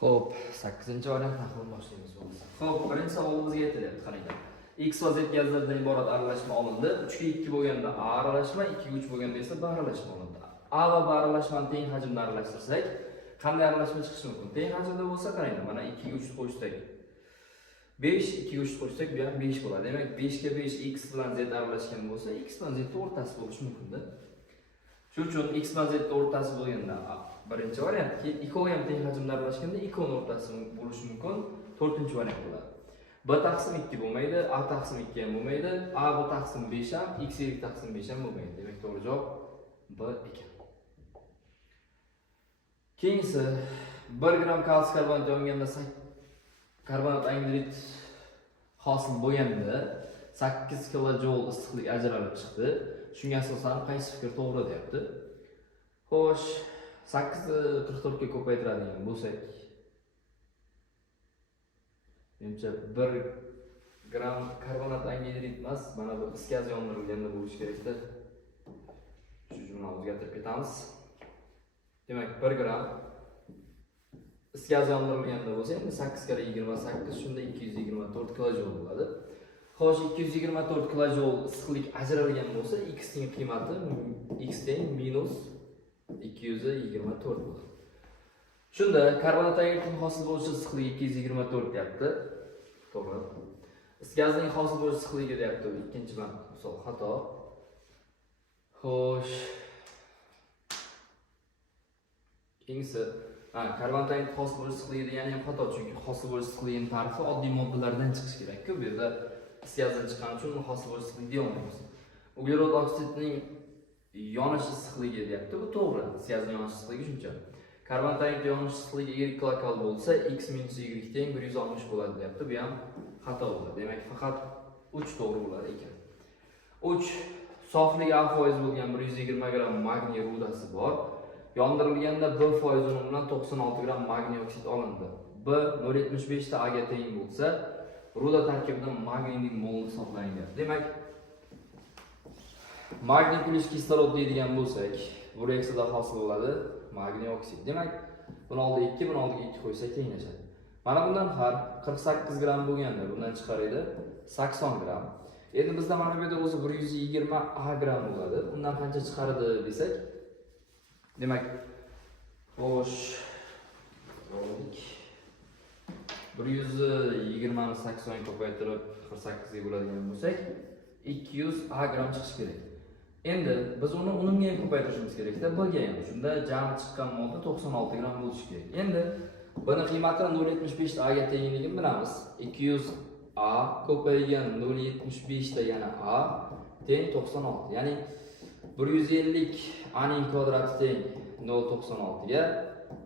Xo'p, 8-variant tahlil boshlaymiz bo'lmasa. Xo'p, birinchi savolimizga aytilyapti, qaranglar. X va Z gazlardan iborat aralashma olindi. 3 ga 2 bo'lganda A aralashma, 2 ga 3 bo'lganda esa B aralashma olindi. A va B aralashmani teng hajmda aralashtirsak, qanday aralashma chiqishi mumkin? Teng hajmda bo'lsa, qaranglar, mana 2 ga 3 ni qo'shsak 5, 2 ga 3 ni qo'shsak bu ham 5 bo'ladi. Demak, 5 ga 5 X bilan Z aralashgan bo'lsa, X bilan Z o'rtasi bo'lishi mumkin-da. Shuning uchun X bilan Z o'rtasi bo'lganda birinchi variantki, ikkovi ham teng hajmda aralashganda ikkovining o'rtasi bo'lishi mumkin. To'rtinchi variant bo'ladi. B taqsim 2 bo'lmaydi, A taqsim 2 ham bo'lmaydi, A B taqsim 5 ham, X Y taqsim 5 ham bo'lmaydi. Demak, to'g'ri javob B ekan. Keyingi 1 gram kalsiy karbonat yonganda karbonat angidrid hosil bo'lganda 8 kilojoul issiqlik ajralib chiqdi. Shunga asosan qaysi fikr to'g'ri deyapti? Xo'sh, 8 ni 44 ga ko'paytiradigan bo'lsak, menimcha 1 gram karbonat angidrid emas, mana bu is gaz yondirilganda bo'lishi kerak-da. Shu jumlani o'zgartirib ketamiz. Demak, 1 gram is gaz yondirilganda bo'lsa, endi 8 kara 28, shunda 224 kilojoul bo'ladi. Xo'sh, 224 kilojoul issiqlik ajralgan bo'lsa, X ning qiymati X teng minus 224 bo'ladi. Shunda karbonat angidridning hosil bo'lishi issiqligi 224 deyapti. To'g'ri. Is gazning hosil bo'lish issiqligi deyapti. Ikkinchi misol xato. Xo'sh. Keyingi karbonat angidrid hosil bo'lish issiqligi degani ham xato, chunki hosil bo'lish issiqligining ta'rifi oddiy moddalardan chiqish kerak-ku. Bu yerda is gazdan chiqqani uchun hosil bo'lish issiqligi deya olmaymiz. Uglerod oksidining yonish issiqligi deyapti. Bu to'g'ri. Is gazning yonish issiqligi shuncha. Karbonat angidrid yonish issiqligi Y kilokal bo'lsa, X minus Y teng 160 bo'ladi deyapti. Bu ham xato bo'ladi. Demak, faqat 3 to'g'ri bo'lar ekan. 3 sofligi A% bo'lgan 120 gram magniy rudasi bor. Yondirilganda B foiz uni bilan 96 gram magniy oksid olindi. B 0.75 ta A ga teng bo'lsa, ruda tarkibidan magniyning molini hisoblangan. Demak, magniy plus kislorod deydigan bo'lsak, bu reaksiyada hosil bo'ladi magniy oksid. Demak, buni oldiga 2, buni oldiga 2 qo'ysak tenglashadi. Mana bundan har 48 gram bo'lganda bundan chiqar edi 80 gram. Endi bizda mana bu yerda o'zi 120 A gram bo'ladi. Undan qancha chiqardi desak, demak, xo'sh, 120 ni 80 ga ko'paytirib 48 ga bo'ladigan bo'lsak, 200 A gram chiqishi kerak. Endi biz uni unumga ham ko'paytirishimiz kerak-da, B ga ham. Shunda jami chiqqan modda 96 gram bo'lishi kerak. Endi buni qiymati 0.75 ta A ga tengligini bilamiz. 200 A ko'paygan 0.75 ta yana A teng 96. Ya'ni 150 A ning kvadrati teng 0.96 ga,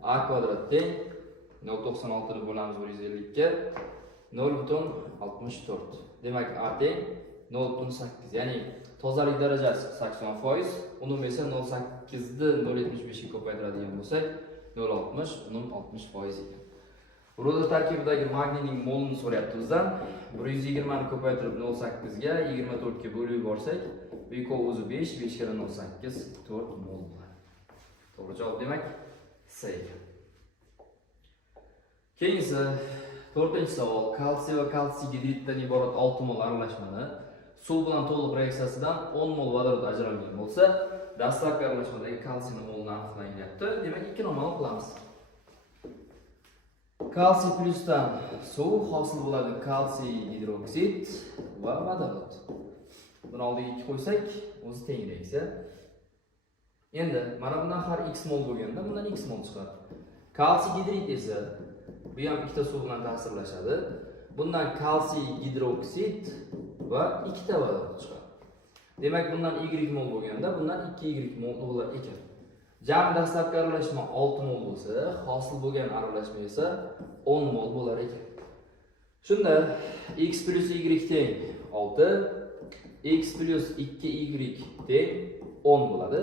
A kvadrat teng 0.96 ni bo'lamiz 150 ga 0.64. Demak, A teng 0.8. Ya'ni tozalik darajasi 80%, unum esa 0.8 ni 0.75 ga ko'paytiradigan bo'lsak, 0.60, unum 60% ekan. Ruda tarkibidagi magniyning molini so'rayapti bizdan. 120 ni ko'paytirib 0.8 ga 24 ga bo'lib yuborsak, bu ikkovi o'zi 5, 5 kara 0.8, 4 mol bo'ladi. To'g'ri javob demak C ekan. Keyingi 4-savol. Kalsiy va kalsiy gidriddan iborat 6 mol aralashmani suv bilan to'liq reaksiyasidan 10 mol vodorod ajralgan bo'lsa, dastlabki aralashmadagi kalsiyning molini aniqlanyapti. Demak, ikki noma'lum qilamiz. Kalsiy plyusdan suv hosil bo'ladi kalsiy gidroksid va vodorod. Buni oldiga 2 qo'ysak, o'zi teng reaksiya. Endi mana bundan har x mol bo'lganda bundan x mol chiqadi. Kalsiy gidrid esa bu ham ikkita suv bilan ta'sirlashadi. Bundan kalsiy gidroksid va ikkita vodorod chiqadi. Demak, bundan y mol bo'lganda bundan 2y mol bo'lar ekan. Jami dastlabki aralashma 6 mol bo'lsa, hosil bo'lgan aralashma esa 10 mol bo'lar ekan. Shunda x plus y teng 6, x plus 2y teng 10 bo'ladi.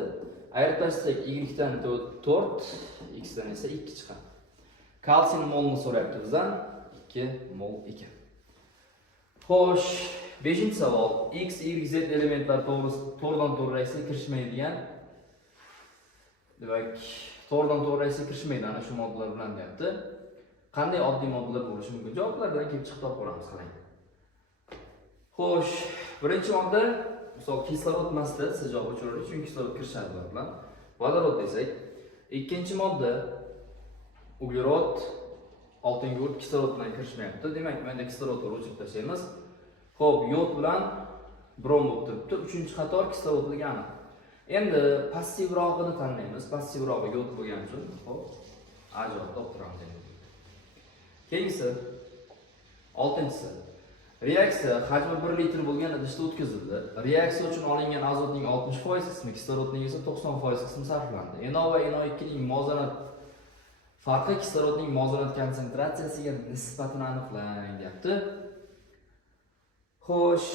Ayirib tashlasak y dan 4, x dan esa 2 chiqadi. Kalsiyning molini so'rayapti bizdan, 2 mol ekan. Xo'sh, 5-savol. X, Y, Z elementlar to'g'ridan-to'g'ri reaksiyaga kirishmaydigan. Demak, to'g'ridan-to'g'ri reaksiyaga kirishmaydi ana shu moddalar bilan deyapti. qanday oddiy moddalar bo'lishi mumkin? Javoblardan kelib chiqib topib olamiz qarang. Xo'sh, birinchi modda misol kislorod emasda siz javob o'chirasiz, chunki kislorod kirishadi bular bilan. Vodorod desak, ikkinchi modda uglerod, oltin gurt kislorod bilan kirishmayapti. Demak, menda kislorodni o'chirib tashlaymiz. Xo'p, yod bilan brom bo'lib turibdi. Uchinchi qator kislorodligi aniq. Endi passivroqini tanlaymiz. Passivrog'i yod bo'lgani uchun, xo'p, A javob toptiramiz endi. Keyingisi, oltinchisi. Reaksiya hajmi 1 litr bo'lgan idishda o'tkazildi. Reaksiya uchun olingan azotning 60% qismi, kislorodning esa 90% qismi sarflandi. NO va NO2 ning muvozanat farqi kislorodning muvozanat konsentratsiyasiga nisbatini aniqlang deyapti. Xo'sh,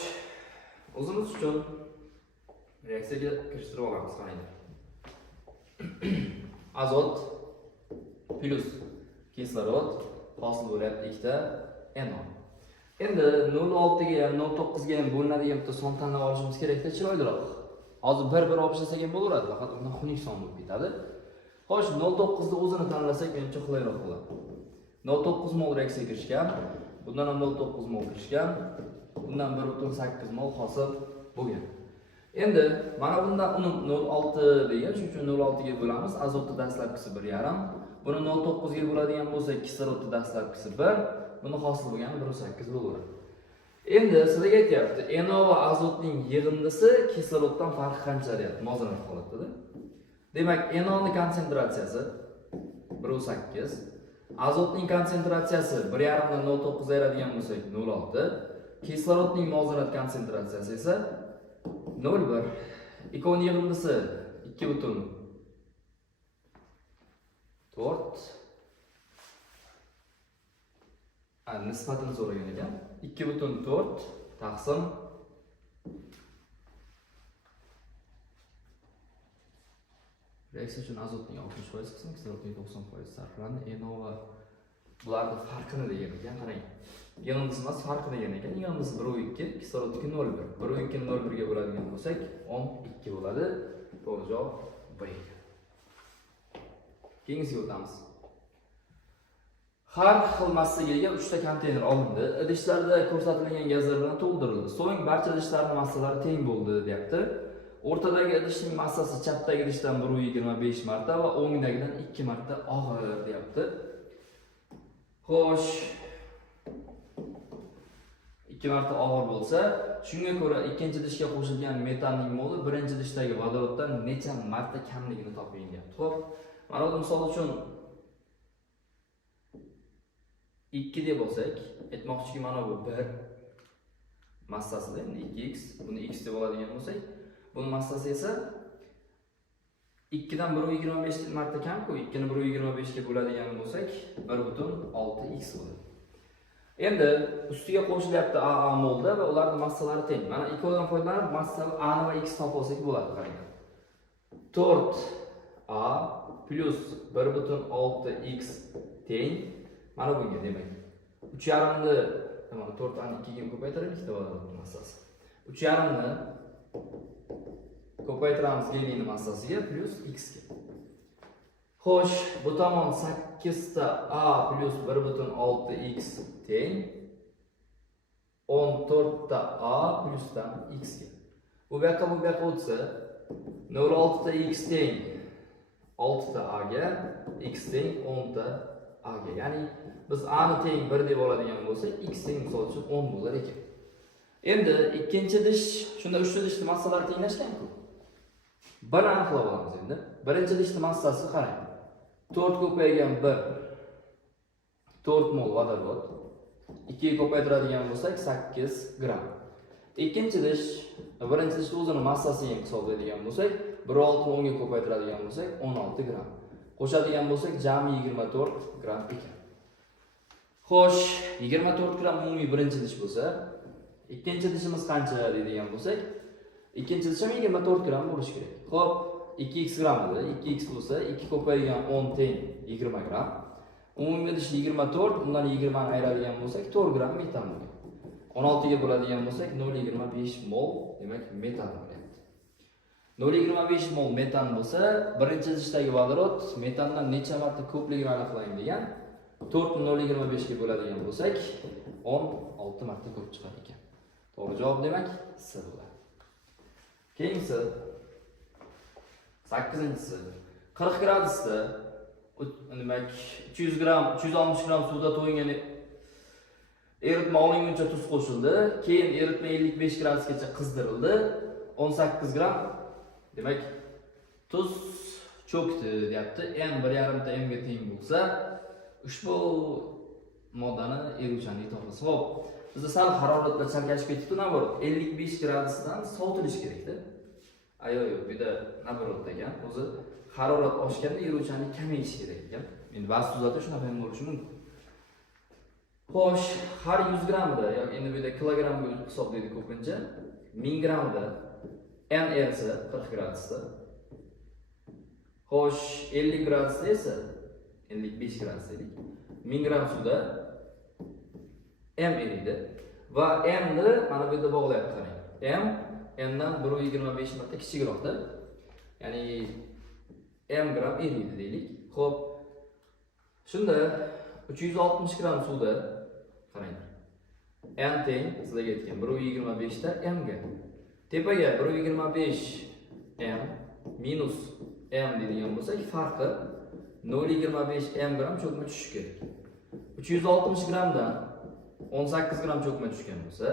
o'zimiz uchun reaksiyaga kirishtirib olamiz qarang. Azot plus kislorod hosil bo'lyapti ikkita NO. Endi 0.6 ga ham 0.9 ga ham bo'linadigan bitta son tanlab olishimiz kerakda, chiroyliroq. Hozir 1 olib tashlasak ham bo'laveradi, faqat undan xunuk son bo'lib ketadi. Xo'sh, 0.9 ni o'zini tanlasak menimcha qulayroq bo'ladi. 0.9 mol reaksiyaga kirishgan, bundan ham 0.9 mol kirishgan, bundan 1.8 mol hosil bo'lgan. Endi mana bundan uni 0.6 degan, shuning uchun 0.6 ga bo'lamiz. Azotni dastlabkisi 1,5. Buni 0.9 ga bo'ladigan bo'lsa, kislorodni dastlabkisi 1, buni hosil bo'lgani 1.8 bo'laveradi. Endi sizlarga aytyapti, NO va azotning yig'indisi kisloroddan farqi qancha deyapti, muvozanat holatida. Demak, NO ning konsentratsiyasi 1.8, azotning konsentratsiyasi 1,5 dan 0.9 ayiradigan bo'lsak 0.6, kislorodning muvozanat konsentratsiyasi esa 0.1. Ikkovining yig'indisi 2.4. Nisbatini so'ragan ekan. 2.4 taqsim reaksiya uchun azotning 60% qismi, kislorodning 90% sarflandi. NO va bularning farqini degan ekan. Qarang. Yig'indisi emas, farqi degan ekan. Yig'indisi 1.2, kislorodniki 0.1. 1.2 ni 0.1 ga bo'ladigan bo'lsak, 12 bo'ladi. To'g'ri javob B. Keyingisiga o'tamiz. Har xil massaga ega 3 ta konteyner olindi. Idishlarda ko'rsatilgan gazlar bilan to'ldirildi. So'ng barcha idishlarning massalari teng bo'ldi, deyapti. O'rtadagi idishning massasi chapdagi idishdan 1.25 marta va o'ngdagidan 2 marta og'ir, deyapti. Xo'sh, 2 marta og'ir bo'lsa, shunga ko'ra ikkinchi idishga qo'shilgan metanning moli birinchi idishdagi vodoroddan necha marta kamligini toping, deyapti. Xo'p, mana bu misol uchun 2 deb olsak, aytmoqchiki mana bu 1 massasida, endi 2x, buni x deb oladigan bo'lsak, buni massasi esa 2 dan 1.25 marta kam-ku, 2 ni 1.25 ga bo'ladigan bo'lsak, 1.6x bo'ladi. Endi ustiga qo'shilyapti A molda va ularning massalari teng. Mana ikkovidan foydalanib massa A va x topolsak bo'ladi, qarang. 4A plus 1.6x teng mana bunga, demak 3,5 ni, mana 4 ni 2 ga ko'paytirib ikkita vodorod massasi. 3,5 ni ko'paytiramiz geliyning massasiga plus x ga. Xo'sh, bu tomon 8 ta A plus 1.6x teng 14 ta A plusdan x ga. Bu yoqqa o'tsa 0.6 ta x teng 6 ta A ga, x teng 10 ta A ga. Ya'ni biz A ni teng 1 deb oladigan bo'lsak, x teng misol uchun 10 bo'lar ekan. Endi ikkinchi idish, shunda uchinchi idishning massalari tenglashgan-ku. Bir aniqlab olamiz endi. Birinchi idishning massasi qarang. 4 ko'paygan 1 4 mol vodorod. 2 ga ko'paytiradigan bo'lsak 8 gram. Ikkinchi idish, birinchi idishning o'zining massasini hisoblaydigan bo'lsak, 1.6 ni 10 ga ko'paytiradigan bo'lsak 16 gram. Qo'shadigan bo'lsak jami 24 gram ekan. Xo'sh, 24 gram umumiy birinchi idish bo'lsa, ikkinchi idishimiz qancha deydigan bo'lsak, ikkinchi idish ham 24 gram bo'lishi kerak. Xo'p, 2x gram edi. 2x bo'lsa, 2 ko'paygan 10 teng 20 gram. Umumiy idish 24, undan 20 ni ayiradigan bo'lsak 4 gram metan bo'lgan. 16 ga bo'ladigan bo'lsak 0.25 mol, demak metan bo'lyapti. 0.25 mol metan bo'lsa, birinchi idishdagi vodorod metandan necha marta ko'pligini aniqlang degan. 4 ni 0,25 ga bo'ladigan bo'lsak, 16 marta ko'p chiqar ekan. To'g'ri javob demak C bo'ladi. Keyingisi 8-inchisi 40 gradusda demak 200 gram, 260 gram suvda to'yingan eritma olinguncha tuz qo'shildi, keyin eritma 55 gradusgacha qizdirildi. 18 gram demak tuz cho'kdi deyapti. M 1,5 ta M ga teng bo'lsa, ushbu moddani eruvchanlik topilsa. Xo'p, bizda sal haroratlar chalkashib ketibdi, navbat 55 gradusdan sovutilish kerakda. Yo'q, bu yerda naborot ekan. O'zi harorat oshganda eruvchanlik kamayishi kerak ekan. Endi ba'zi tuzlarda shunaqa ham bo'lishi mumkin. Xo'sh, har 100 gramda yoki endi bu yerda kilogramga hisoblaydi ko'pincha. 1000 gramda N erisa 40 gradusda. Xo'sh, 50 gradusda esa 55 gradus dedik. 1000 gram suvda M eriydi va M ni mana bu yerda bog'layapti qarang. M N'dan 1,25 marta kichikroqda. Ya'ni M gram eriydi deylik. Xo'p, shunda 360 gram suvda qarang. N teng sizlarga aytgan 1,25 ta M ga. Tepaga 1,25 M minus M deydigan bo'lsak, farqi 0,25 M gram cho'kma tushishi kerak. 360 gramdan 18 gram cho'kma tushgan bo'lsa,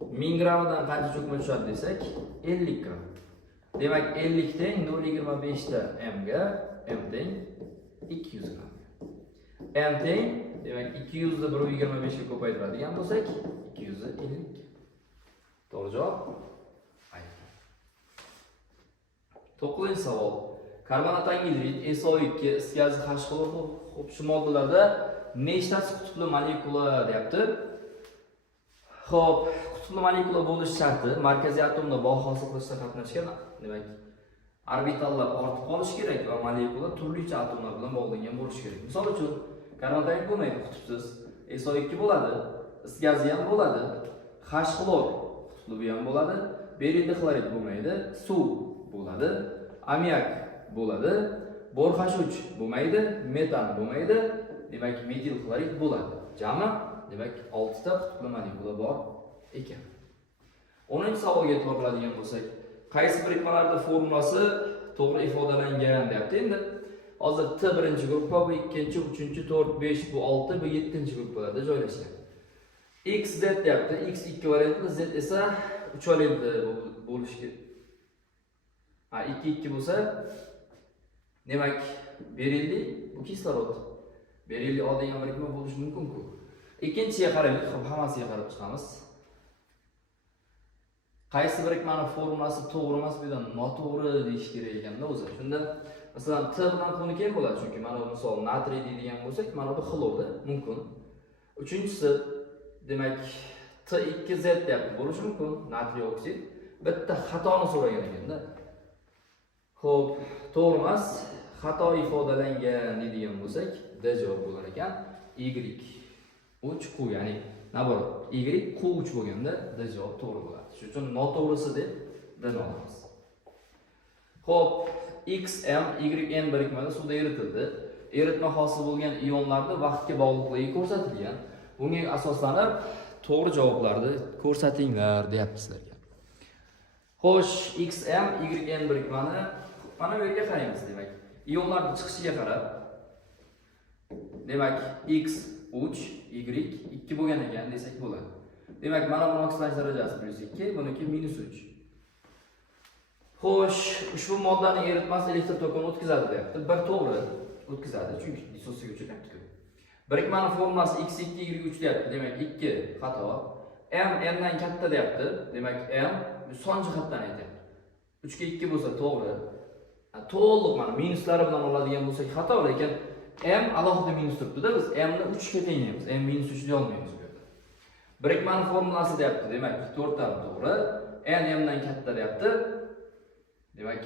1000 gramidan qancha cho'kma tushadi desak, 50 gram. Demak, 50 teng 0,25 ta M ga, M teng 200 gram. M teng, demak 200 ni 1,25 ga ko'paytiradigan bo'lsak, 250. To'g'ri javob? 9-chi savol. Karbonat angidrid, SO2, is gazi H-xlor. Xo'p, shu moddalarda nechtasi qutbli molekula deyapti? Xo'p, qutbli molekula bo'lish sharti markaziy atomda bog' hosil qilishda qatnashgan, demak, orbitallar ortib qolishi kerak va molekula turlicha atomlar bilan bog'langan bo'lishi kerak. Misol uchun, karbonat angidrid bo'lmaydi, qutbsiz. SO2 bo'ladi, is gazi ham bo'ladi, H-xlor qutbli ham bo'ladi, beriy dixlorid bo'lmaydi, suv bo'ladi, ammiak bo'ladi, bor H3 bo'lmaydi, metan bo'lmaydi, demak metil xlorid bo'ladi. Jami demak 6 ta qutbli molekula bor ekan. 10-savolga e'tibor qiladigan bo'lsak, qaysi birikmalarda formulasi to'g'ri ifodalangan deyapti. Endi hozir T birinchi gruppa, bu ikkinchi, uchinchi, 4, 5, bu 6, bu 7-gruppalarda joylashgan. X, Z deyapti. X 2 variantli, Z esa 3 variantli bo'lishi kerak. 2 bo'lsa, demak, berilli bu kislorod. Berilli oldigan birikma bo'lishi mumkin-ku. Ikkinchiga qaraylik, hammasiga qarab chiqamiz. Qaysi birikmaning formulasi to'g'ri emas, bu yerdan noto'g'ri deyish kerak ekanda o'zi. Shunda, masalan, T bilan qoni keyin bo'ladi, chunki mana bu misol natriy deydigan bo'lsak, mana bu xlorda mumkin. Uchinchisi, demak, T2Z deyapti, bo'lishi mumkin, natriy oksid. Bitta xatoni so'ragan ekanda. Xo'p, to'g'ri emas, xato ifodalangan deydigan bo'lsak, D javob bo'lar ekan. Y3Q, ya'ni naborot, Y-Q3 bo'lganda D javob to'g'ri bo'ladi. Shuning uchun noto'g'risi deb D olamiz. Xo'p, XM, YN birikmada suvda eritildi. Eritma hosil bo'lgan ionlarda vaqtga bog'liqligi ko'rsatilgan. Bunga asoslanib to'g'ri javoblarni ko'rsatinglar, deyapti sizlarga. Xo'sh, XM, YN birikmani mana bu yerga qaraymiz, demak. Ionlarning chiqishiga qarab, demak, X3, Y2 bo'lgan ekan desak bo'ladi. Demak, mana buni oksidlanish darajasi +2, buniki -3. Xo'sh, ushbu moddaning eritmasi elektr tokini o'tkazadi deyapti. Bir to'g'ri o'tkazadi, chunki disosiyaga uchrayapti-ku. Birikmaning formulasi X2, Y3 deyapti. Demak, 2 xato. M N dan katta deyapti. Demak, M son jihatdan aytyapti. 3 ga 2 bo'lsa to'g'ri. To'liq mana minuslari bilan oladigan bo'lsak xato, lekin M alohida minus turibdi-da, biz M ni 3 ga tenglaymiz. M -3 deya olmaymiz bu yerda. Birikmaning formulasi deyapti. Demak, 4 ta to'g'ri. N M dan katta deyapti. Demak,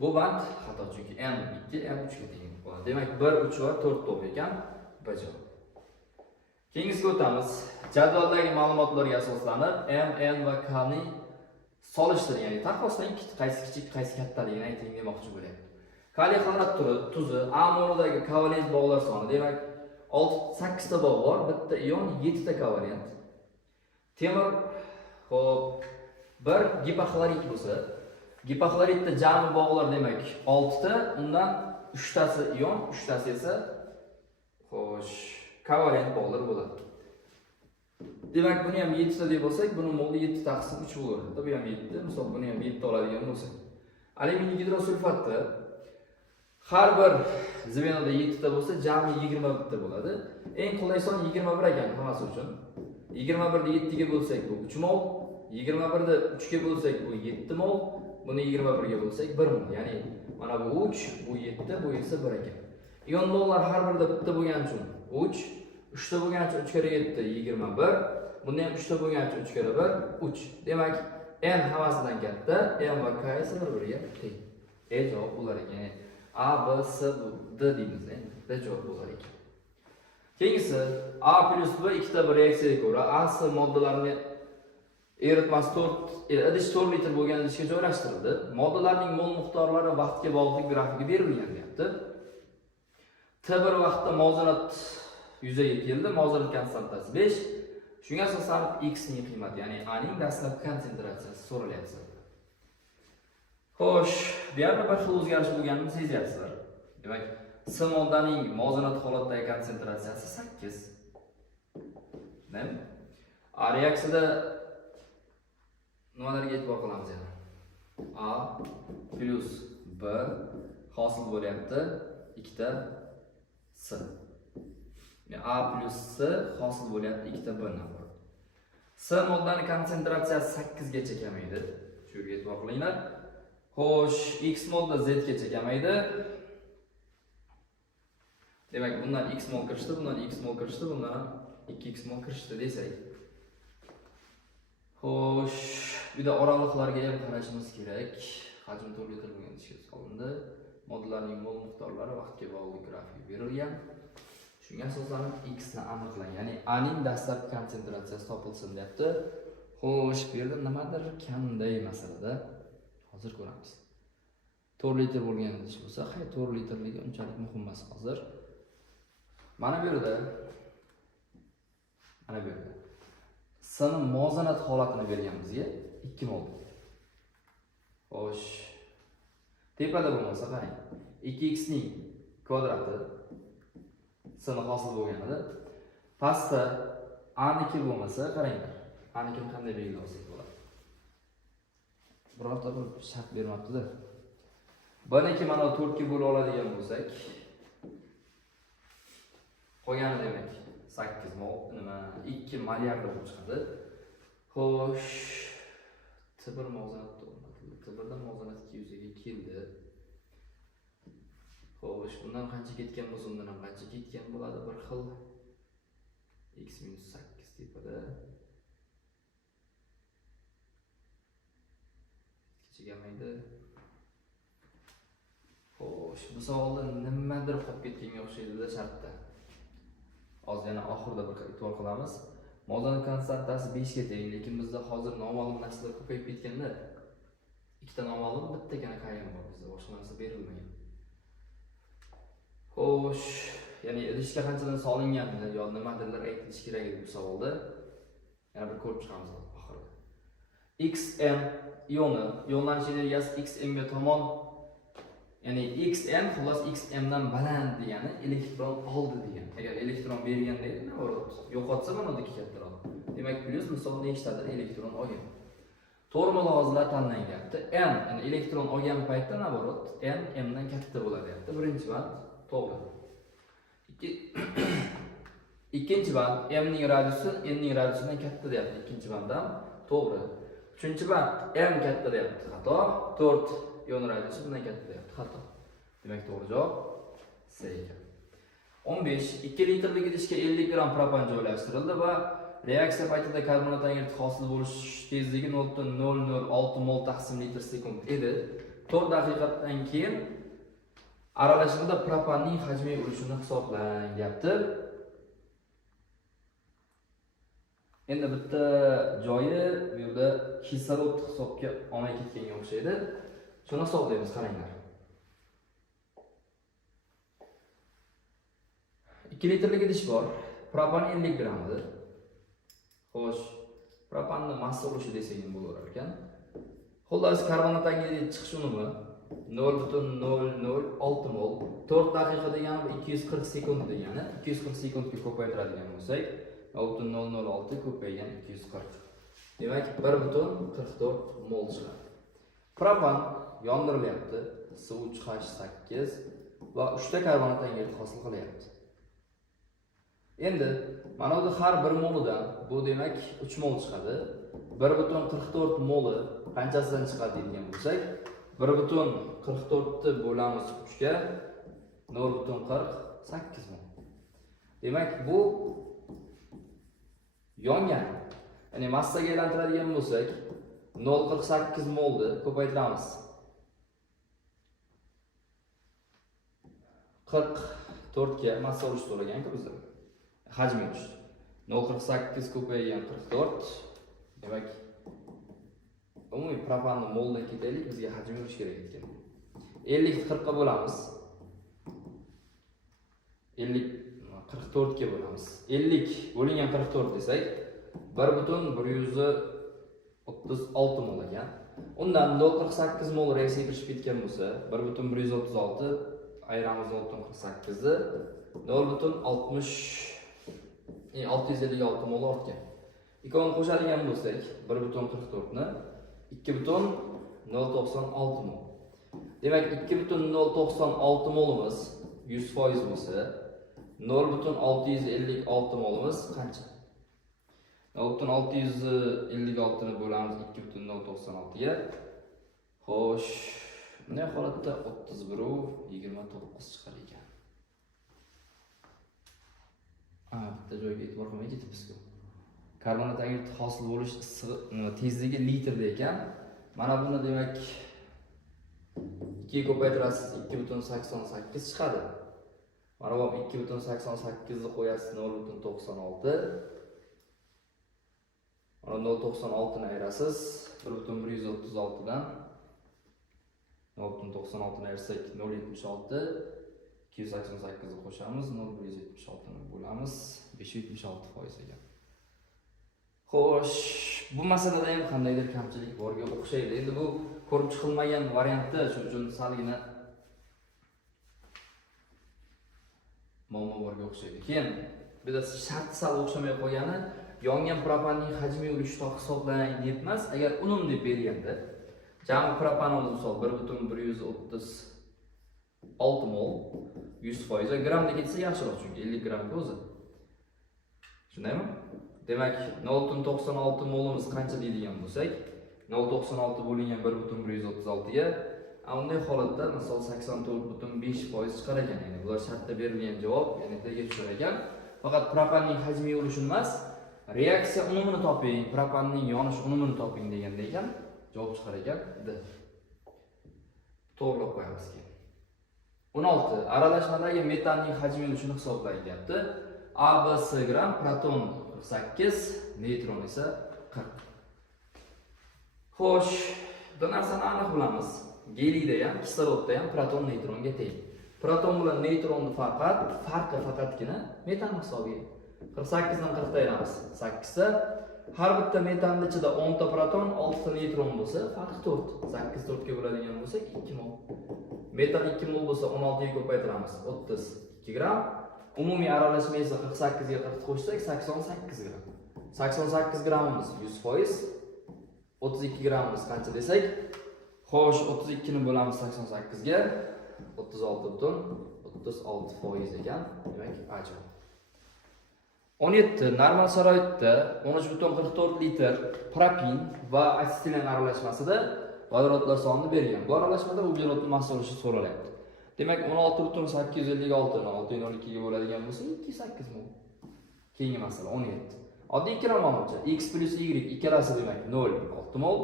bu band xato, chunki M 2, M 3 ga teng bo'ladi. Demak, 1, 3 va 4 to'g'ri ekan. B javob. Keyingisiga o'tamiz. Jadvaldagi ma'lumotlarga asoslanib M, N va K ni solishtiring, ya'ni taqqoslang, qaysi kichik, qaysi kattaligini ayting demoqchi bo'lyapti. Kaliy xlorat tuzi A molidagi kovalent bog'lar soni, demak 8 ta bog' bor, bitta ion 7 ta kovalent. Temir hop bir gipoxlorid bo'lsa, gipoxloridda jami bog'lar demak 6 ta, undan 3 tasi ion, 3 tasi esa xo'sh, kovalent bog'lar bo'ladi. Demak, buni ham 7 ta deb bo'lsak, buni molda 7 taqsim 3 bo'laveradi. Bu ham 7, misol buni ham 7 ta oladigan bo'lsak. Alyuminiy gidrosulfatda har bir zvenoda 7 ta bo'lsa, jami 21 ta bo'ladi. Eng qulay son 21 ekan hammasi uchun. 21 ni 7 ga bo'lsak bu 3 mol, 21 ni 3 ga bo'lsak bu 7 mol, buni 21 ga bo'lsak 1 mol. Ya'ni mana bu 3, bu 7, bu esa 1 ekan. Ion mollar har birida bitta bo'lgani uchun 3, 3 ta bo'lgani uchun 3 kere 7 21. Bunda ham 3 ta bo'lgani uchun 3 kere 1 3. Demak, n hammasidan katta, n va k esa bir-biriga teng. Javob bo'lar ekan. Ya'ni A, B, C, D deymiz endi. D javob bo'lar ekan. Keyingisi A plus B ikkita bir reaksiyaga ko'ra A, C moddalarini eritmasi idish 4 litr bo'lgan idishga joylashtirildi. Moddalarning mol miqdorlari vaqtga bog'liq grafiki berilgan deyapti. T1 vaqtda muvozanat yuzaga keldi, muvozanat konstantasi 5. Shunga asosan x ning qiymati, ya'ni A ning dastlabki konsentratsiyasi so'ralyapti. Xo'sh, bu yerda bir xil o'zgarish bo'lganini sezyapsizlar. Demak, C moddaning muvozanat holatdagi konsentratsiyasi 8. A reaksiyada nimalarga e'tibor qilamiz yana? A plus B hosil bo'lyapti 2 ta C. A plus C hosil bo'lyapti 2 ta B navbat. C moddaning konsentratsiyasi 8 gacha kamaydi. Shu yerga e'tibor qilinglar. Xo'sh, X modda Z gacha kamaydi. Demak, bundan X mol kirishdi, bundan X mol kirishdi, bundan ham 2X mol kirishdi desak. Xo'sh, bu yerda oraliqlarga ham qarashimiz kerak. Hajm 4 litr bo'lgan idishga solindi. Moddalarning mol miqdorlari vaqtga bog'liq grafik berilgan. Shunga asoslanib X ni aniqlang, ya'ni A ning dastlabki konsentratsiyasi topilsin deyapti. Xo'sh, bu yerda nimadir kamday masalada hozir ko'ramiz. 4 litr bo'lgan idish bo'lsa, 4 litrligi unchalik muhim emas hozir. Mana bu yerda C ning muvozanat holatini bergan bizga 2 mol. Xo'sh, tepada bo'lmasa qarang. 2x ning kvadrati C ning hosil bo'lganida, pastda A niki bo'lmasa, qaranglar. A nikini qanday belgilasak bo'ladi? Birorta bir shart bermabdi-da. B niki mana 4 ga bo'lib oladigan bo'lsak, qolgani demak 8 mol, nima 2 molyar bo'lib chiqadi. Xo'sh, T1 muvozanat o'rnatildi. T1 dan muvozanat 200 ga keldi. Xo'sh, bundan qancha ketgan bo'lsa, undan ham qancha ketgan bo'ladi bir xil. X - 8 tepada. Kechigamaydi. Xo'sh, bu savolda nimadir qolib ketganga o'xshaydi-da shartda. Hozir yana oxirida bir e'tibor qilamiz. Muvozanat konstantasi 5 ga teng, lekin bizda hozir noma'lum narsalar ko'payib ketganda, ikkita noma'lum, bittagina qayin bor bizda, boshqa narsa berilmagan. Xo'sh, ya'ni idishga qanchadan solinganini yo nimadirlar aytilishi kerak edi bu savolda. Yana bir ko'rib chiqamiz oxirida. Xm ioni, ionlanish energiyasi Xm ga tomon, ya'ni Xm xullas Xm dan baland degani elektron oldi degani. Agar elektron berganda edi, navorot, yo'qotsa mana buniki kattaroq. Demak, plyus misol nechtadir elektron olgan. To'g'ri mulohazalar tanlanyapti. N, ya'ni elektron olgan paytda navorot, N M dan katta bo'ladi deyapti. Birinchi band to'g'ri. Ikkinchi band M ning radiusi N ning radiusidan katta deyapti. Ikkinchi banddan to'g'ri. Uchinchi band M katta deyapti. Xato. 4 ion radiusi bundan katta deyapti. Xato. Demak, to'g'ri javob C ekan. 15 2 litrlik idishga 50 gram propan joylashtirildi va reaksiya paytida karbonat angidrid hosil bo'lish tezligi 0.006 mol taqsim litr sekund edi. 4 daqiqadan keyin aralashmada propanning hajmiy ulushini hisoblang deyapti. Endi bitta joyi bu yerda kislorod hisobga olmay ketganga o'xshaydi. Shuni hisoblaymiz, qaranglar. 2 litrlik idish bor. Propan 50 gramm edi. Xo'sh, propanning massa ulushi desak ham bo'laverar ekan. Xullas, karbonat angidrid chiqish unumi 0.006 mol. 4 daqiqa degani 240 sekund degani. 240 sekundga ko'paytiradigan bo'lsak, 0.006 ko'paygan 240. Demak, 1.44 mol chiqadi. Propan yondirilyapti. SO3H8 va 3 ta karbonat angidrid hosil qilyapti. Endi mana bu har bir molidan bu demak 3 mol chiqadi. 1.44 moli qanchasidan chiqadi degan bo'lsak, 1.44 ni bo'lamiz 3 ga 0.48 mol. Demak, bu yongan. Ya'ni massaga aylantiradigan bo'lsak, 0.48 molni ko'paytiramiz. 44 ga massa ulush so'ragan-ku bizda. Hajmi ulush. 0.48 ko'paygan 44. Demak, umumiy propanni moldan ketaylik, bizga hajmi ulush kerak ekan. 50 ni 40 ga bo'lamiz. 50 44 ga bo'lamiz. 50 bo'lingan 44 desak, 1.136 mol ekan. Undan 0.48 mol reaksiya kirishib ketgan bo'lsa, 1.136 ayiramiz 0.48 ni 656 mol ortgan. Ikkovini qo'shadigan bo'lsak, 1.44 ni 2.096 mol. Demak, 2.096 molimiz 100% bo'lsa, 0.656 molimiz qancha? 0.656 ni bo'lamiz 2.096 ga. Xo'sh, bunday holatda 31.29 chiqar ekan. Bitta joyga e'tibor qilmay ketibmiz-ku. Karbonat angidrid hosil bo'lish tezligi litrda ekan. Mana buni demak 2 ga ko'paytirasiz 2.88 chiqadi. Mana bu 2.88 ni qo'yasiz 0.96. Mana 0.96 ni ayirasiz 1.136 dan 0.96 ni ayirsak 0.76. 288 ni qo'shamiz 0.176 ni bo'lamiz 5.76% ekan. Xo'sh, bu masalada ham qandaydir kamchilik borga o'xshaydi. Endi bu ko'rib chiqilmagan variantda, shuning uchun salgina muammo borga o'xshaydi. Keyin bizda shart sal o'xshamay qolgani, yongan propanning hajmi ulushda hisoblang deb emas, agar unum deb berganda, jami propanimiz misol 1.136 mol 100% grammda ketsa yaxshiroq, chunki 50 gramm o'zi. Shundaymi? Demak, 0.96 molimiz qancha deydigan bo'lsak, 0.96 bo'lingan 1.136 ga, unday holatda misol 84.5% chiqar ekan. Ya'ni bular shartda berilgan javob, ya'ni tegib tushar ekan. Faqat propanning hajmi ulushi emas, reaksiya unumini toping, propanning yonish unumini toping deganda ekan, javob chiqar ekan. To'g'rilab qo'yamiz keyin. 16. Aralashmadagi metanning hajmi ulushini hisoblang deyapti. A, B, S gram, proton 48, neutron esa 40. Xo'sh, bu narsani aniq bilamiz. Geliyda ham, kislorodda ham proton neutronga teng. Proton bilan neutronning farqi faqatgina metan hisobiga. 48 dan 40 ayiramiz. 8 ta. Har bitta metanning ichida 10 ta proton, 6 ta neutron bo'lsa, farqi 4. 8 4 ga bo'ladigan bo'lsak 2 mol. Metan 2 mol bo'lsa 16 ga ko'paytiramiz. 32 gram. Umumiy aralashma esa 48 ga 40 qo'shsak 88 gram. 88 grammimiz 100%. 32 grammimiz qancha desak? Xo'sh, 32 ni bo'lamiz 88 ga 36.36% ekan. Demak, ajab. 17. Normal sharoitda 13.44 litr propin va asetilin aralashmasida vodorodlar sonini bergan. Bu aralashmada uglerodning massa ulushi so'ralyapti. Demak, 16.856 ni 612 ga bo'ladigan bo'lsa 2.8 mol. Keyingi masala 17. Oddiy ikkilamolcha x plus y ikkalasi demak 0.6 mol.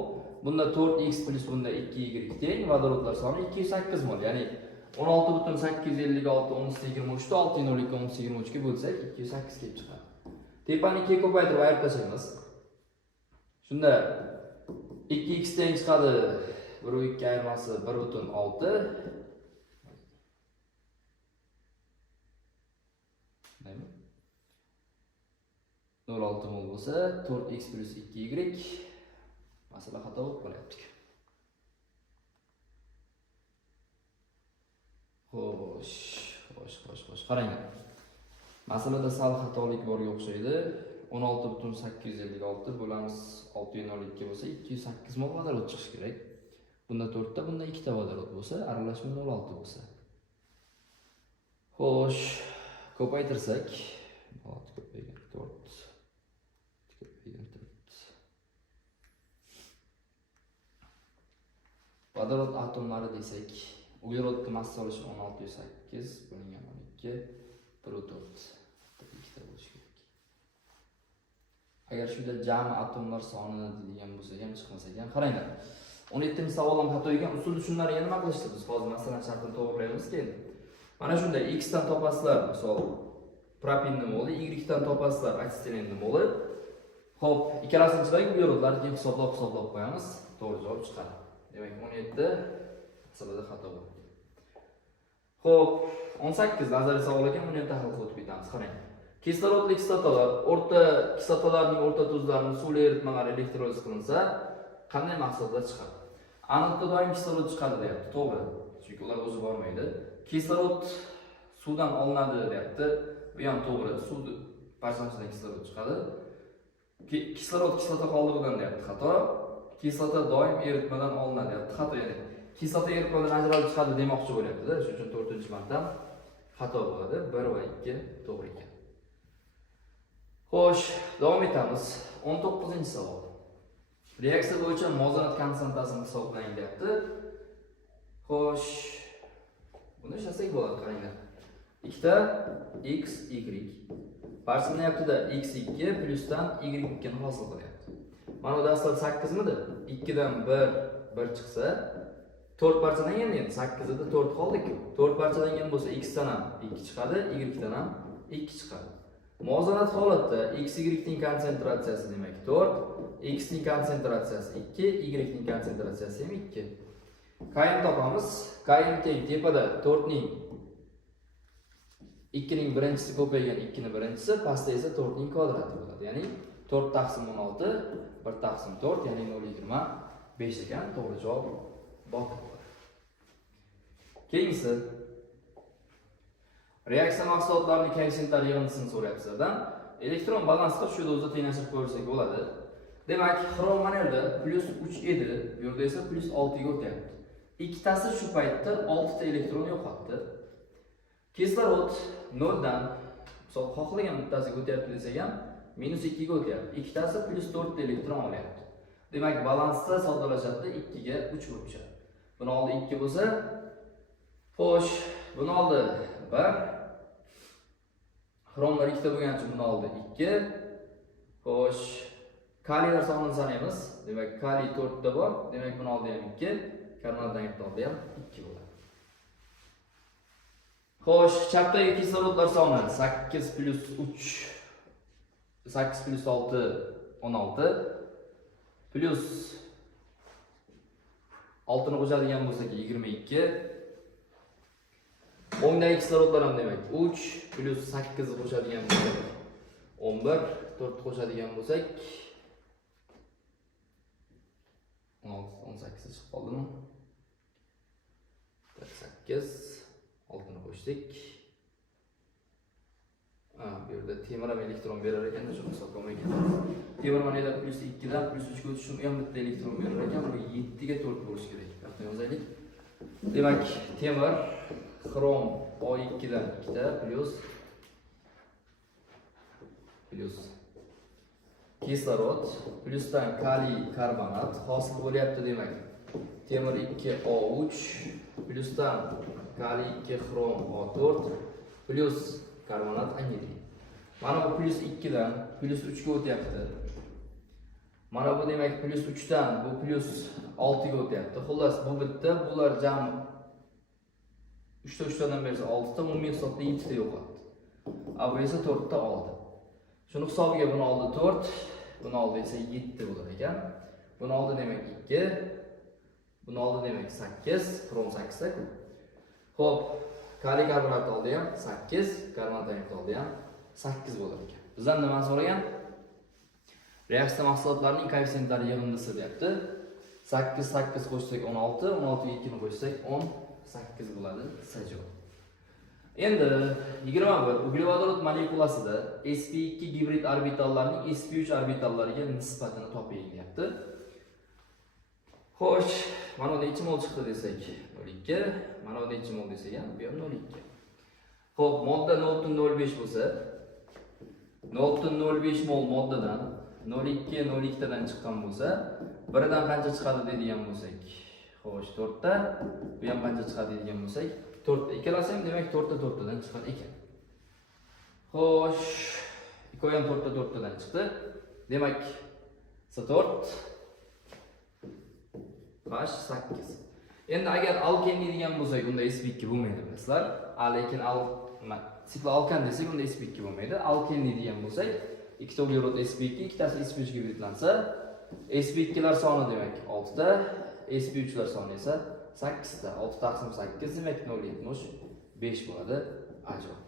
Bunda 4x plus bunda 2y teng, vodorodlar soni 208 mol. Ya'ni 16.856 1023 da 612 1023 ga bo'lsak 208 kelib chiqadi. Tepani 2 ga ko'paytirib ayirib tashlaymiz. Shunda 2x teng chiqadi. 1 2 ayirmasi 1.6. 0,6 mol bo'lsa 4x plus 2y masala xato bo'lib qolyapti. Xo'sh. Qaranglar. Masalada sal xatolik borga o'xshaydi. 16,856 bo'lamiz 602 bo'lsa 208 mol vodorod chiqishi kerak. Bunda 4 ta, bunda 2 ta vodorod bo'lsa, aralashma 0,6 bo'lsa. Xo'sh, ko'paytirsak, 6 ko'paygan 4. Vodorod atomlari desak, uglerodning massa solishi 1608 bo'lingan 12 /4. Ikkita bo'lishi kerak. Agar shunda jami atomlar soni degan bo'lsa ham chiqmasa ham, qaranglar. 17-savol ham xato ekan. Usul tushunlarni nima qilishdi? Biz hozir masalan shartini to'g'rilaymiz keyin. Mana shunda x dan topasizlar, misol propinning moli, y dan topasizlar, asetilning moli. Xo'p, ikkalasini ichidagi uglerodlarni keyin hisoblab qo'yamiz, to'g'ri javob chiqadi. Demak, 17 masalada xato bo'ldi. Xo'p, 18 nazariy savol ekan, buni ham tahlil qilib o'tib ketamiz. Qarang. Kislorodli kislotalar, kislotalarning o'rta tuzlarini suvli eritmalar elektroliz qilinsa, qanday mahsulotlar chiqadi? Aniqda doim kislorod chiqadi deyapti, to'g'ri. Chunki ular o'zi bormaydi. Kislorod suvdan olinadi deyapti. Bu ham to'g'ri. Suvni parchasidan kislorod chiqadi. Kislorod kislota qoldig'idan deyapti, xato. Kislota doim eritmadan olinadi deyapti, xato. Ya'ni kislota eritmadan ajralib chiqadi demoqchi bo'lyapti-da. Shuning uchun 4-marta xato bo'ladi. 1 va 2 to'g'ri ekan. Xo'sh, davom etamiz. 19-savol. Reaksiya bo'yicha muvozanat konstantasini hisoblang deyapti. Xo'sh, buni ishlasak bo'ladi, qaranglar. Ikkita x, y. Parchalamayapti-da, x2 plusdan y2 ni hosil qilyapti. Mana bu dastlab 8 midi? 2 dan 1 chiqsa, 4 parchalangan endi 8 da 4 qoldi-ku. 4 parchalangan bo'lsa x dan ham 2 chiqadi, y dan ham 2 chiqadi. Muvozanat holatda x, y ning konsentratsiyasi demak 4, x ning konsentratsiyasi 2, y ning konsentratsiyasi ham 2. Kain topamiz. Kain teng tepada 4 ning 2 ning birinchisi ko'paygan 2 ning birinchisi, pastda esa 4 ning kvadrati bo'ladi. Ya'ni 4 taqsim 16, 1 taqsim 4, ya'ni 0,25 ekan. To'g'ri javob botil bo'ladi. Keyingisi reaksiya mahsulotlarining koeffitsiyentlar yig'indisini so'rayapsizlardan. Elektron balansga shu dozda tenglashtirib qo'ysak bo'ladi. Demak, xrom mana yerda +3 edi, bu yerda esa +6 ga o'tyapti. Ikkitasi shu paytda 6 ta elektron yo'qotdi. Kislorod 0 dan misol xohlagan bittasiga o'tyapti desak ham -2 ga o'tyapti. Ikkitasi +4 ta elektron olyapti. Demak, balansda soddalashadi, 2 ga 3 bo'lib tushadi. Buni oldi 2 bo'lsa, xo'sh, buni oldi 1. Xromlar 2 ta bo'lgani uchun buni oldi 2. Xo'sh, kaliylar sonini sanaymiz. Demak, kaliy 4 ta bor. Demak, buni oldi ham 2. Karbonatdan oldi ham 2 bo'ladi. Xo'sh, chapdagi kislorodlar soni 8 plus 3 8 plus 6 16 plus 6 ni qo'shadigan bo'lsak 22. O'ngdagi kislorodlar ham demak 3 plus 8 ni qo'shadigan bo'lsak 11, 4 qo'shadigan bo'lsak 18 chiqib qoldimi? 8 6 ni qo'shdik. Bu yerda temir ham elektron berar ekan, shuni hisoblamay ketamiz. Temir mana yerda +2 dan +3 ga o'tishi ham bitta elektron berar ekan, bu 7 ga 4 bo'lishi kerak. Qanday yozaylik? Demak, temir xrom O2 dan 2 ta plus kislorod plusdan kaliy karbonat hosil bo'lyapti demak. Temir 2O3 plusdan kaliy 2 xrom O4 plus karbonat anhidrid. Mana bu +2 dan +3 ga o'tyapti. Mana bu demak +3 dan bu +6 ga o'tyapti. Xullas bu bitta, bular jami 3 ta 3 tadan bersa 6 ta, umumiy hisobda 7 ta yo'qotdi. Bu esa 4 ta oldi. Shuni hisobiga buni oldi 4, buni oldi esa 7 bo'lar ekan. Buni oldi demak 2, buni oldi demak 8, xrom 8 ta. Xo'p, kaliy karbonat oldi ham 8, karbonat oldi ham 8 bo'lar ekan. Bizdan nima so'ragan? Reaksiya mahsulotlarining koeffitsientlari yig'indisi deyapti. 8 qo'shsak 16, 16 ga 2 ni qo'shsak 18 bo'ladi. C javob. Endi 21 uglevodorod molekulasida sp2 gibrid orbitallarining sp3 orbitallariga nisbatini toping deyapti. Xo'sh, mana bu necha mol chiqdi desak 0,2, mana bu necha mol desak ham bu ham 0,2. Xo'p, modda 0,05 bo'lsa 0,05 mol moddadan 0,2 tadan chiqqan bo'lsa, biridan qancha chiqadi deydigan bo'lsak, xo'sh 4 ta, bu ham qancha chiqadi deydigan bo'lsak, 4 ta. Ikkalasi ham demak 4 tadan chiqar ekan. Xo'sh, ikkovi ham 4 tadan chiqdi. Demak, S4 8. Endi agar alken deydigan bo'lsak, unda sp2 bo'lmaydi bilasizlar. Lekin sikloalkan desak, unda sp2 bo'lmaydi. Alken deydigan bo'lsak, ikkita uglerod sp2, ikkitasi sp3 ga belgilansa, sp2lar soni demak 6 ta, sp3lar soni esa 8 ta. 6 taqsim 8 demak 0,75 bo'ladi. Ajoyib.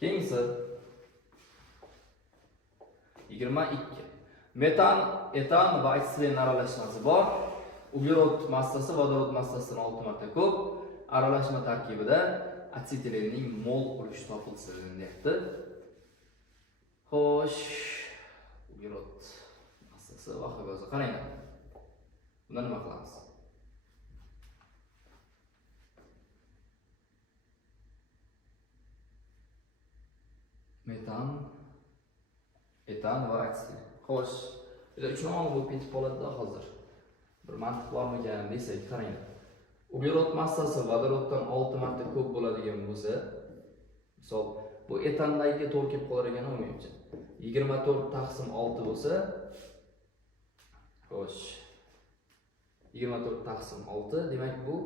Keyingi 22. Metan, etan va asetilin aralashmasi bor. Uglerod massasi vodorod massasidan 6 marta ko'p. Aralashma tarkibida asetilinning mol ulushi topilsin deyapti. Xo'sh, uglerod massasi va hokazo. Qarang. Bunda nima qilamiz? Metan, etan va asetilin. Xo'sh, juda tushunarli bo'lib ketib qoladi hozir. Bir mantiq bormikan desak, qarang. Uglerod massasi vodoroddan 6 marta ko'p bo'ladigan bo'lsa, misol bu etandagi to'g'ri kelib qolar ekan o'yincha. 24 taqsim 6 bo'lsa, xo'sh. 24 taqsim 6 demak bu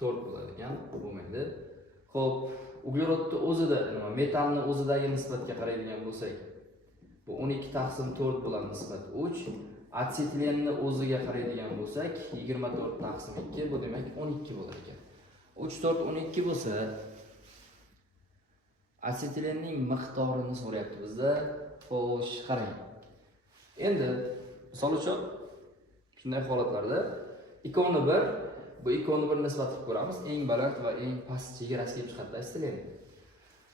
4 bo'ladi ekan, bo'lmaydi. Xo'p, uglerodni o'zida, nima, metanni o'zidagi nisbatga qaraydigan bo'lsak, bu 12 taqsim 4 bilan nisbat 3. Asetilinni o'ziga qaraydigan bo'lsak, 24 taqsim 2 bu demak 12 bo'lar ekan. 3 4 12 bo'lsa, asetilinning miqdorini so'rayapti bizda. Xo'sh, qarang. Endi misol uchun shunday holatlarda ikkovini bir, bu ikkovini bir nisbat qilib ko'ramiz. Eng baland va eng past chegarasi kelib chiqadi asetilen.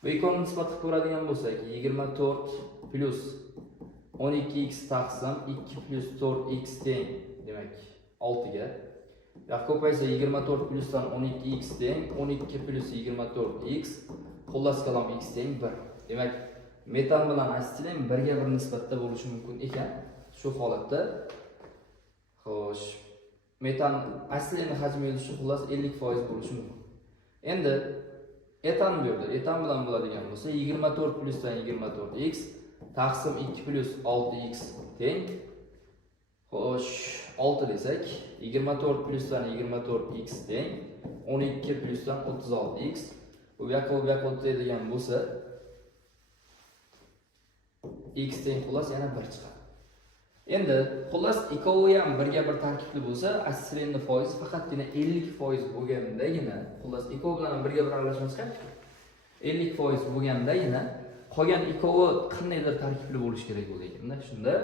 Bu ikkovini nisbat qilib ko'radigan bo'lsak, 24 plus 12x taqsim 2 plus 4x teng demak 6 ga. Ya ko'paysa 24 plusdan 12x teng 12 plus 24x xullas kalom x teng 1. Demak, metan bilan asetilin birga bir nisbatda bo'lishi mumkin ekan. Shu holatda xo'sh, metan asetilinning hajmi o'sishi xullas 50% bo'lishi mumkin. Endi etan bu yerda etan bilan bo'ladigan bo'lsa 24 plusdan 24x taqsim 2 plus 6x teng. Xo'sh, 6 desak, 24 plusdan 24x teng, 12 plusdan 36x. Bu yoqqa o'tadigan bo'lsa, x teng xullas yana 1 chiqadi. Endi xullas ikkovi ham birga bir tarkibli bo'lsa, asetilinning foizi faqatgina 50% bo'lgandagina, xullas ikkovi bilan birga bir aralashma chiqadi. 50% bo'lgandagina qolgan ikkovi qandaydir tarkibli bo'lish kerak bo'ladi ekanda. Shunda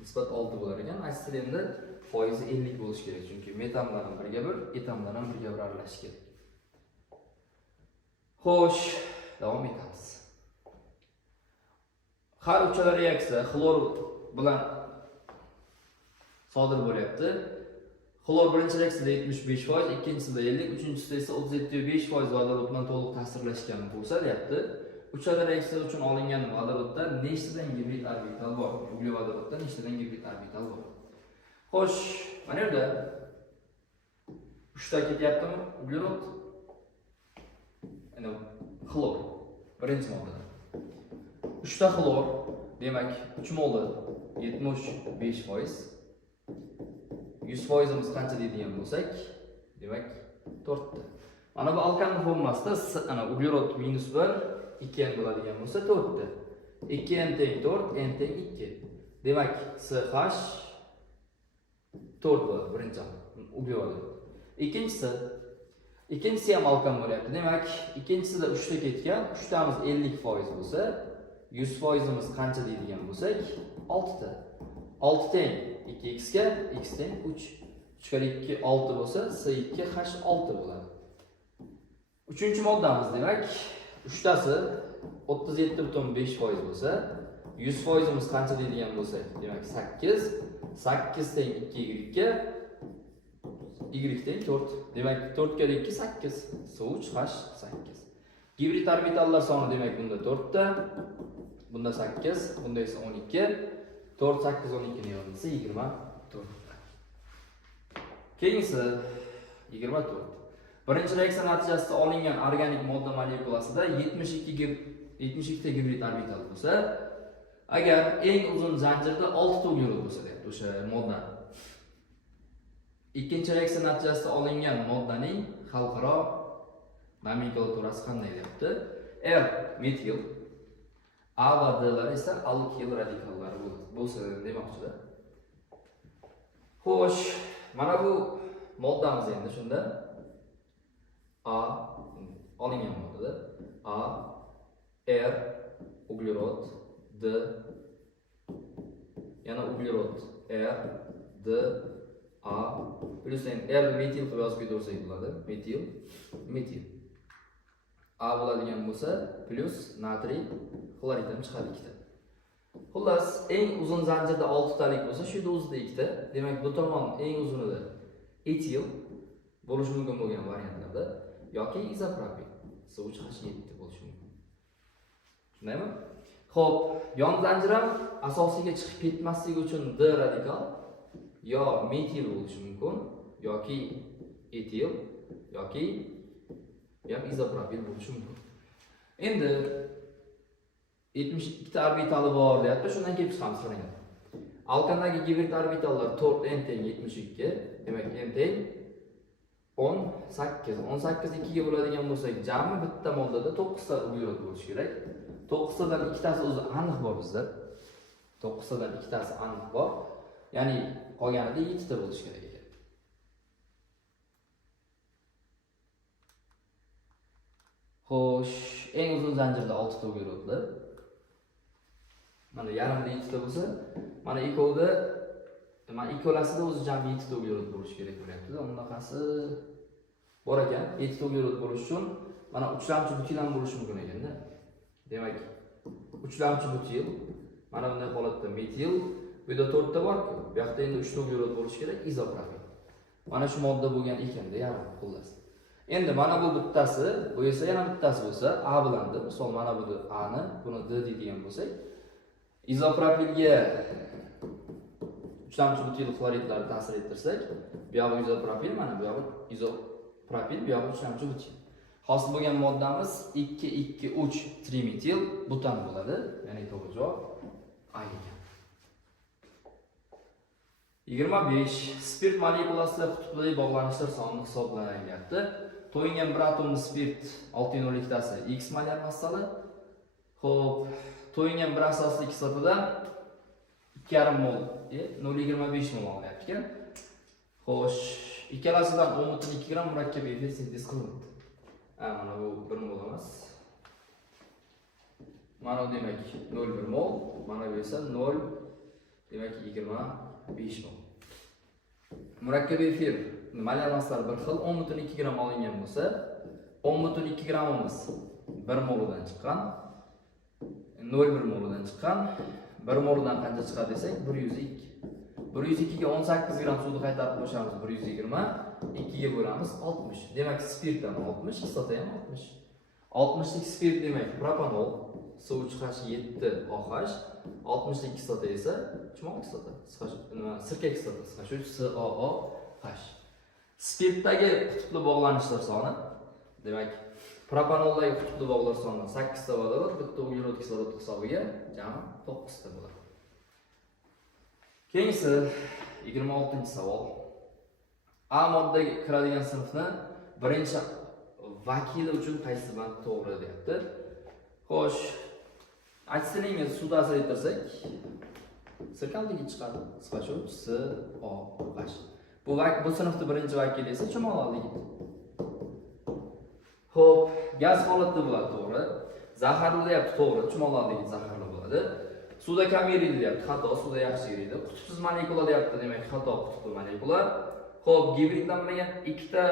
nisbat 6 bo'lar ekan. Asetilinning foizi 50 bo'lish kerak, chunki metan bilan birga bir, etan bilan birga bir aralashish kerak. Xo'sh, davom etamiz. Har uchala reaksiya xlor bilan sodir bo'lyapti. Xlor birinchi reaksiyada 75%, ikkinchisida 50%, uchinchisida esa 37.5% vodorod bilan to'liq ta'sirlashgan bo'lsa, deyapti. Uchala reaksiya uchun olingan vodorodda nechtadan gibrid orbital bor? Uglevodorodda nechtadan gibrid orbital bor? Xo'sh, mana yerda 3 ta ketyaptimi? Uglerod. Ana xlor birinchi moddada. 3 ta xlor, demak 3 molda 75%. 100% imiz qancha deydigan bo'lsak, demak 4 ta. Mana bu alkanning formulasida ana uglerod -1 2n bo'ladigan bo'lsa 4 ta. 2n teng 4, n teng 2. Demak, CH 4 bo'ladi birinchi uglevodorod. Ikkinchisi ham alkan bo'lyapti. Demak, ikkinchisida 3 ta ketgan, 3 tamiz 50% bo'lsa, 100%imiz qancha deydigan bo'lsak, 6 ta. 6 teng 2x ga, x teng 3. 3 kare 2 6 bo'lsa, C2 H6 bo'ladi. Uchinchi moddamiz demak, 3tasi 37.5% bo'lsa, 100%imiz qancha deydigan bo'lsak, demak 8. 8 teng 2y ga, y teng 4. Demak 4 kare 2 8. C3 H8. Gibrid orbitallar soni demak bunda 4 ta, bunda 8, bunda esa 12. 4 8 12 ni yozilsa 24. Keyingisi 24. Birinchi reaksiya natijasida olingan organik modda molekulasida 72 ta gibrid orbital bo'lsa, agar eng uzun zanjirda 6 ta uglerod bo'lsa deyapti o'sha modda. Ikkinchi reaksiya natijasida olingan moddaning xalqaro nomenklaturasi qanday deyapti? R metil, A va D lar esa alkil radikallari bo'lsa demoqchida. Xo'sh, mana bu moddamiz endi shunda A olingan moddada A, R, uglerod, D, yana uglerod, R, D, A, plus R metil qilib yozib ketaversak bo'ladi. Metil, metil. A bo'ladigan bo'lsa, plus natriy xlorid ham chiqadi ikkita. Xullas, eng uzun zanjirda 6 talik bo'lsa, shu yerda o'zida ikkita. Demak, bu tomon eng uzunida etil bo'lishi mumkin bo'lgan variantlarda yoki izopropil C3H7 bo'lishi mumkin. Shundaymi? Xo'p, yon zanjir ham asosiga chiqib ketmasligi uchun D radikal yo metil bo'lishi mumkin yoki etil yoki ham izopropil bo'lishi mumkin. Endi 72 ta orbitali bor deyapti, shundan kelib chiqamiz qarang. Alkandagi gibrid orbitallar 4 n teng 72, demak n teng 18. 18 2 ga bo'ladigan bo'lsak, jami bitta moddada 9 ta uglerod bo'lishi kerak. 9 tadan ikkitasi o'zi aniq bor bizda. 9 tadan ikkitasi aniq bor. Ya'ni qolganida 7 ta bo'lishi kerak ekan. Xo'sh, eng uzun zanjirda 6 ta uglerodlar. Mana yarimda 7 ta bo'lsa, mana ikkolasida o'zi jami 7 ta uglerod bo'lishi kerak bo'lyapti. Undaqasi bor ekan. 7 ta uglerod bo'lish uchun mana uchlamchi butil ham bo'lishi mumkin ekanda. Demak, uchlamchi butil, mana bunday holatda metil, bu yerda 4 ta bor-ku. Bu yoqda endi 3 ta uglerod bo'lishi kerak, izopropil. Mana shu modda bo'lgan ekanda, yarim xullas. Endi mana bu bittasi, bu esa yana bittasi bo'lsa, A bilandir. Misol mana bu A ni, buni D deydigan bo'lsak, izopropilga uchlamchi butil xloridlarni ta'sir ettirsak, bu yoq izopropil, mana bu yoq izopropil, bu yoq uchlamchi butil. Hosil bo'lgan moddamiz 2,2,3 trimetil butan bo'ladi. Ya'ni to'g'ri javob A ekan. 25. Spirt molekulasida qutbli bog'lanishlar soni hisoblanyapti. To'yingan bir atomli spirt 602 tasi X molar massali. Xo'p, to'yingan bir asosli kislotada 2,5 mol, 0,25 mol olyapti ekan. Xo'sh, ikkalasidan 10,2 gram murakkab efir sintez qilindi. Mana bu 1 mol emas. Mana bu demak 0,1 mol, mana bu esa 0, demak 25 mol. Murakkab efir molar massasi bir xil, 10,2 gram olingan bo'lsa, 10,2 gramimiz 1 molidan chiqqan, 0,1 molidan chiqqan, 1 molidan qancha chiqadi desak, 102. 102 ga 18 gram suvni qaytarib qo'shamiz, 120, 2 ga bo'lamiz 60. Demak, spirtdan 60, kislota ham 60. 60 lik spirt demak propanol, C3H7OH, 60 lik kislota esa chumol kislota, sirka kislota, COOH. Spirtdagi qutbli bog'lanishlar soni, demak, propanoldagi qutbli bog'lar soni 8 ta vodorod, bitta uglerod kislorod hisobiga jami 9 ta bo'ladi. Keyingisi 26-savol. A moddaga kiradigan sinfni birinchi vakili uchun qaysi band to'g'ri deyapti. Xo'sh, aksininga suvda asar ettirsak, sirkaligi chiqadi. Qisqacha COH. Bu sinfni birinchi vakili esa chumolalik. Xo'p, gaz holatda bo'ladi, to'g'ri. Zaharli deyapti, to'g'ri. Chumolalik zaharli bo'ladi. Suvda kam eriydi deyapti, xato, suvda yaxshi eriydi. Qutbsiz molekula deyapti, demak xato, qutbli molekula. Xo'p, gibridlanmagan ikkita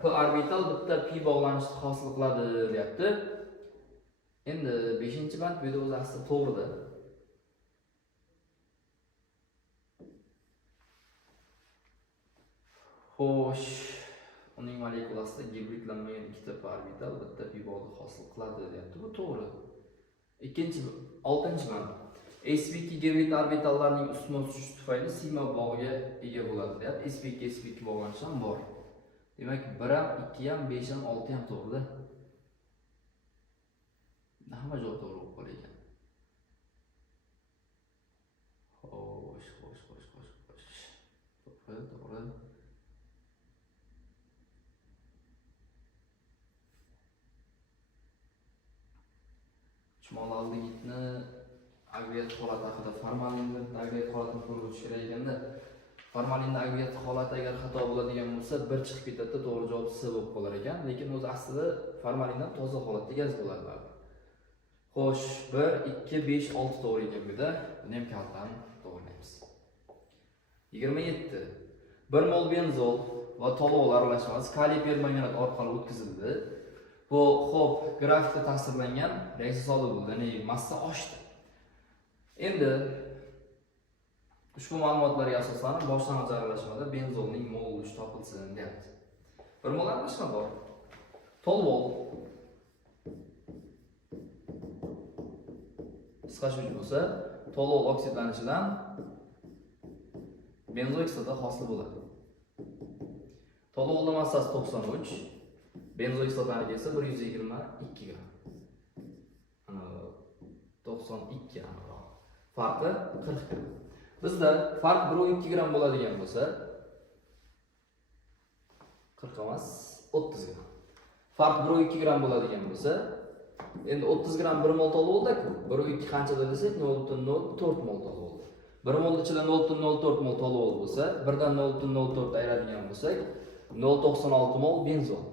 p orbital, bitta pi bog'lanishni hosil qiladi deyapti. Endi 5-band bu yerda o'zi aslida to'g'ri-da. Xo'sh, uning molekulasida gibridlanmagan ikkita p orbital, bitta pi bog'ni hosil qiladi deyapti. Bu to'g'ri. 6-band. sp2 gibrid orbitallarning ustma tushishi tufayli sigma bog'iga ega bo'ladi deyapti. sp2 bog'lanishi ham bor. Demak, 1 ham, 2 ham, 5 ham, 6 ham to'g'ri-da. Hamma joy to'g'ri bo'lib qolgan ekan. Xo'sh. To'g'ri. Chumolaldagitni agregat holat haqida formalinni agregat holatini ko'rib o'tish kerak ekanda, formalinni agregat holati agar xato bo'ladigan bo'lsa, bir chiqib ketadi, to'g'ri javob C bo'lib qolar ekan, lekin o'zi aslida formalindan toza holatda gaz bo'ladi. Xo'sh, 1, 2, 5, 6 to'g'ri ekan bu yerda. Buni ham kaltdan to'g'rilaymiz. 27. 1 mol benzol va tolol aralashmasi kaliy permanganat orqali o'tkazildi. Bu xo'p, grafikda tasvirlangan reaksiya sodir bo'ldi, ya'ni massa oshdi. Endi ushbu ma'lumotlarga asoslanib boshlang'ich aralashmada benzolning mol ulushi topilsin deyapti. 1 mol aralashma bor. Tolol qisqashuv bo'lsa, tolol oksidlanishidan benzokislota hosil bo'ladi. Tololning massasi 93, benzokislotaniki esa 122 gram. Ana 92 aniqroq. Farqi 40 gram. Bizda farq 1-2 gram bo'ladigan bo'lsa, 40 emas, 30 gram. Farq 1-2 gram bo'ladigan bo'lsa, endi 30 gram 1 mol tololda-ku. 1-2 qanchadir desak 0.04 mol tolol. 1 mol ichida 0.04 mol tolol bo'lsa, 1 dan 0.04 ayiradigan bo'lsak, 0.96 mol benzol.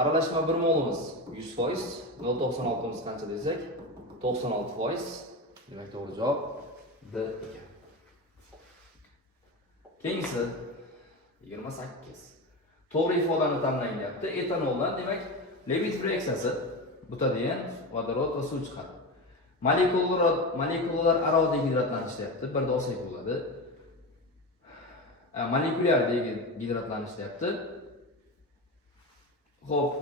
Aralashma 1 molimiz 100%, 0.96 miz qancha desak, 96%. Demak, to'g'ri javob D ekan. Keyingisi 28. To'g'ri ifodani tanlang deyapti. Etanoldan, demak, Levit reaksiyasi butadiyen, vodorod va suv chiqadi. Molekulalar aro degidratlanish deyapti. Birda olsak bo'ladi. Molekulyar degidratlanish deyapti. Xo'p,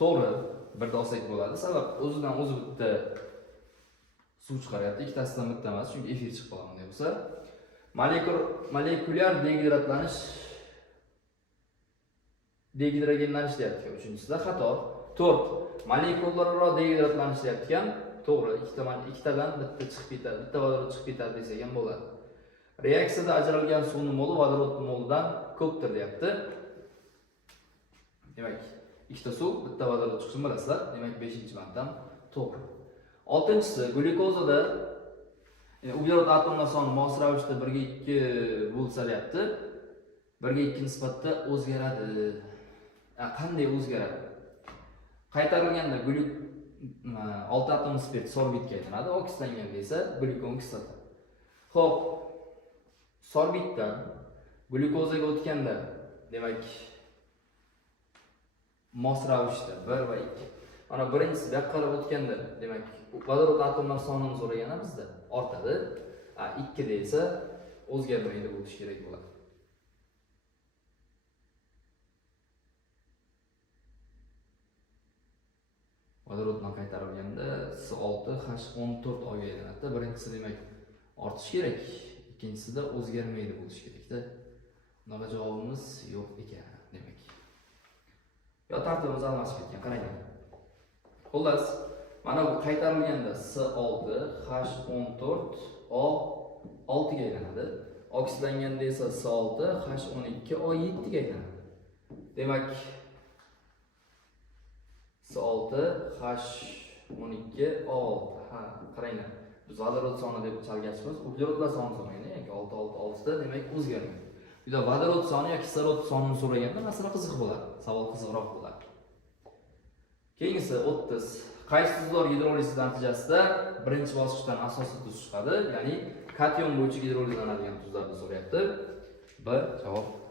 to'g'ri, birda olsak bo'ladi. Sabab o'zidan o'zi bitta suv chiqaryapti. Ikkitasidan bitta emas, chunki efir chiqib qoladi bunday bo'lsa. Molekulyar degidratlanish deyapti. Uchinchisida xato. 4. Molekulalararo degidratlanish deyapti ekan. To'g'ri, ikkitadan bitta chiqib ketadi, bitta vodorod chiqib ketadi desak ham bo'ladi. Reaksiyada ajralgan suvning moli vodorod molidan ko'pdir deyapti. Demak, ikkita suv, bitta vodorod chiqishini bilasizlar. Demak, 5-banddan to'g'ri. 6-si, glyukozada uglerod atomlar soni mos ravishda 1 ga 2 bo'lsa deyapti. 1 ga 2 nisbatda o'zgaradi. Qanday o'zgaradi? Qaytarilganda 6 atom spirt sorbitga aylanadi, oksidlanganda esa glyukon kislota. Xo'p, sorbitdan glyukozaga o'tganda, demak, mos ravishda 1 va 2. Mana birinchisi bu yoqqa o'tganda, demak, vodorod atomlar sonini so'raganda bizda ortadi. 2 da esa o'zgarmaydi bo'lishi kerak bo'ladi. Vodoroddan qaytarilganda C6H14 olga aylanadi. Birinchisi demak ortish kerak, ikkinchisida o'zgarmaydi bo'lishi kerak-da. Bunaqa javobimiz yo'q ekan demak. Yo, tartibimiz almashib ketgan, qarang. Xullas, mana bu qaytarilganda C6H14O6 ga aylanadi. Oksidlanganda esa C6H12O7 ga aylanadi. Demak, C6H12O6. Qaranglar. Biz vodorod soni deb chalgachmiz, uglerodlar sonini so'ragan, ya'ni 6 da demak o'zgarmaydi. Bunda vodorod soni yoki kislorod sonini so'raganda masala qiziq bo'ladi, savol qiziqroq bo'ladi. Keyingisi 30. Qaysi tuzlar gidroliz natijasida birinchi bosqichdan asosiy tuz chiqadi, ya'ni kation bo'yicha gidrolizlanadigan tuzlarni so'rayapti. B javob